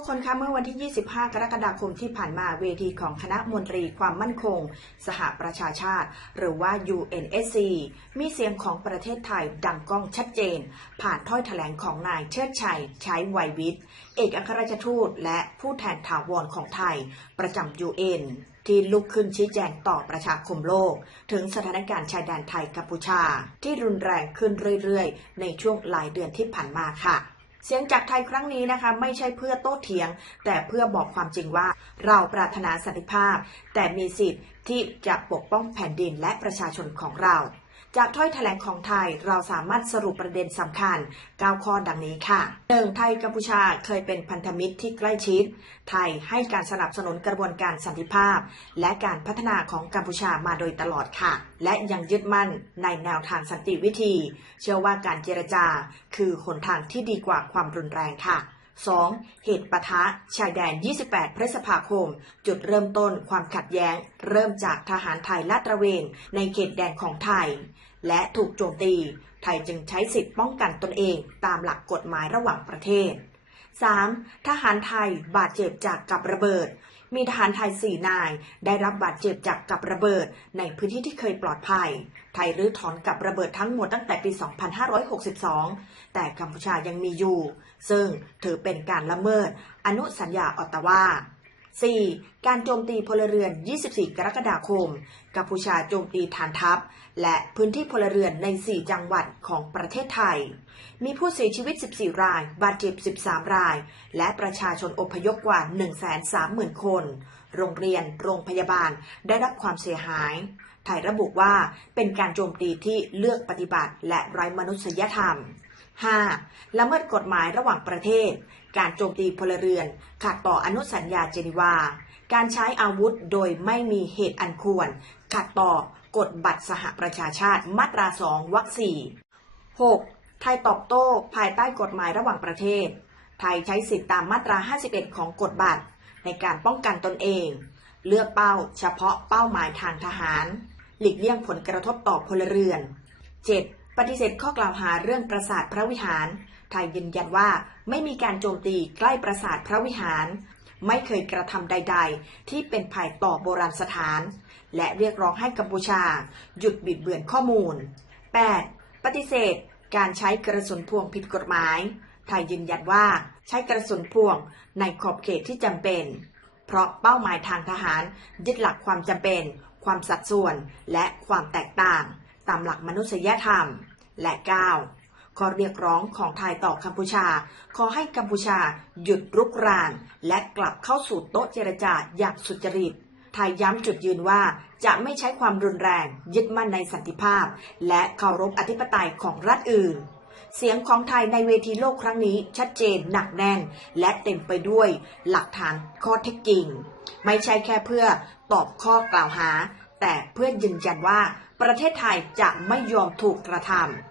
ทุกคนคะเมื่อวันที่ 25 กรกฎาคมที่ผ่านมาเวทีของคณะมนตรีความมั่นคง สหประชาชาติ หรือว่า UNSC มีเสียงของประเทศไทยดังก้องชัดเจน ผ่านถ้อยแถลงของนายเชิดชัยใช้ไวยวิทย์ เอกอัครราชทูตและผู้แทนถาวรของไทย ประจำ UN ที่ลุกขึ้นชี้แจงต่อประชาคมโลก ถึงสถานการณ์ชายแดนไทยกัมพูชา ที่รุนแรงขึ้นเรื่อยๆ ในช่วงหลายเดือนที่ผ่านมาค่ะ เสียงจากไทยครั้งนี้นะคะ ไม่ใช่เพื่อโต้เถียง แต่เพื่อบอกความจริงว่าเราปรารถนาสันติภาพ แต่มีสิทธิ์ที่จะปกป้องแผ่นดินและประชาชนของเรา จากถ้อยแถลงของไทยเราสามารถสรุปประเด็นสำคัญ 9 ข้อดังนี้ค่ะ 1. ไทยกัมพูชาเคยเป็นพันธมิตรที่ใกล้ชิด ไทยให้การสนับสนุนกระบวนการสันติภาพ และการพัฒนาของกัมพูชามาโดยตลอดค่ะ และยังยึดมั่นในแนวทางสันติวิธี เชื่อว่าการเจรจา คือหนทางที่ดีกว่าความรุนแรงค่ะ 2. เหตุปะทะ ชายแดน 28 พฤษภาคม จุดเริ่มต้นความขัดแย้ง เริ่มจากทหารไทยลาดตระเวน ในเขตแดนของไทย และถูกโจมตี ไทยจึงใช้สิทธิ์ป้องกันตนเองตามหลักกฎหมายระหว่างประเทศ 3. ทหารไทยบาดเจ็บจากกับระเบิด มีทหารไทย 4 นาย ได้รับบาดเจ็บจากกับระเบิด ในพื้นที่ที่เคยปลอดภัย ไทยรื้อถอนกับระเบิดทั้งหมดตั้งแต่ปี 2562 แต่กัมพูชายังมีอยู่ ซึ่งถือเป็นการละเมิด อนุสัญญาออตตาวา 4. การโจมตีพลเรือน 24 กรกฎาคม กัมพูชาโจมตีฐานทัพ และพื้นที่พลเรือนใน 4 จังหวัดของประเทศไทย มีผู้เสียชีวิต 14 ราย บาดเจ็บ 13 ราย และประชาชนอพยพกว่า 130,000 คน โรงเรียน โรงพยาบาลได้รับความเสียหาย ไทยระบุว่าเป็นการโจมตีที่เลือกปฏิบัติและไร้มนุษยธรรม 5. ละเมิดกฎหมายระหว่างประเทศ การโจมตีพลเรือน ขัดต่ออนุสัญญาเจนีวา การใช้อาวุธโดยไม่มีเหตุอันควร ขัดต่อกฎบัตรสหประชาชาติมาตรา 2 วรรค 4 6. ไทยตอบโต้ภายใต้กฎหมายระหว่างประเทศ ไทยใช้สิทธิตามมาตรา 51 ของกฎบัตร ในการป้องกันตนเอง เลือกเป้าเฉพาะเป้าหมายทางทหาร หลีกเลี่ยงผลกระทบต่อพลเรือน 7. ปฏิเสธข้อกล่าวหาเรื่องปราสาทพระวิหาร ไทยยืนยันว่าไม่มีการโจมตีใกล้ปราสาทพระวิหาร ไม่เคยกระทำใด ๆ ที่เป็นภัยต่อโบราณสถาน และเรียกร้องให้กัมพูชา หยุดบิดเบือนข้อมูล 8. ปฏิเสธการใช้กระสุนพวงผิดกฎหมาย ไทยยืนยันว่าใช้กระสุนพวงในขอบเขตที่จำเป็น เพราะเป้าหมายทางทหารยึดหลักความจำเป็น ความสัดส่วนและความแตกต่าง ตามหลักมนุษยธรรม และ 9. ข้อเรียกร้องของไทยต่อกัมพูชา ขอให้กัมพูชาหยุดรุกราน และกลับเข้าสู่โต๊ะเจรจาอย่างสุจริตไทยย้ำจุดยืนว่าจะไม่ใช้ความรุนแรง ยึดมั่นในสันติภาพ และเคารพอธิปไตยของรัฐอื่น เสียงของไทยในเวทีโลกครั้งนี้ชัดเจนหนักแน่น และเต็มไปด้วยหลักฐานข้อเท็จจริง ไม่ใช่แค่เพื่อตอบข้อกล่าวหา แต่เพื่อยืนยันว่าประเทศไทยจะไม่ยอมถูกกระทำ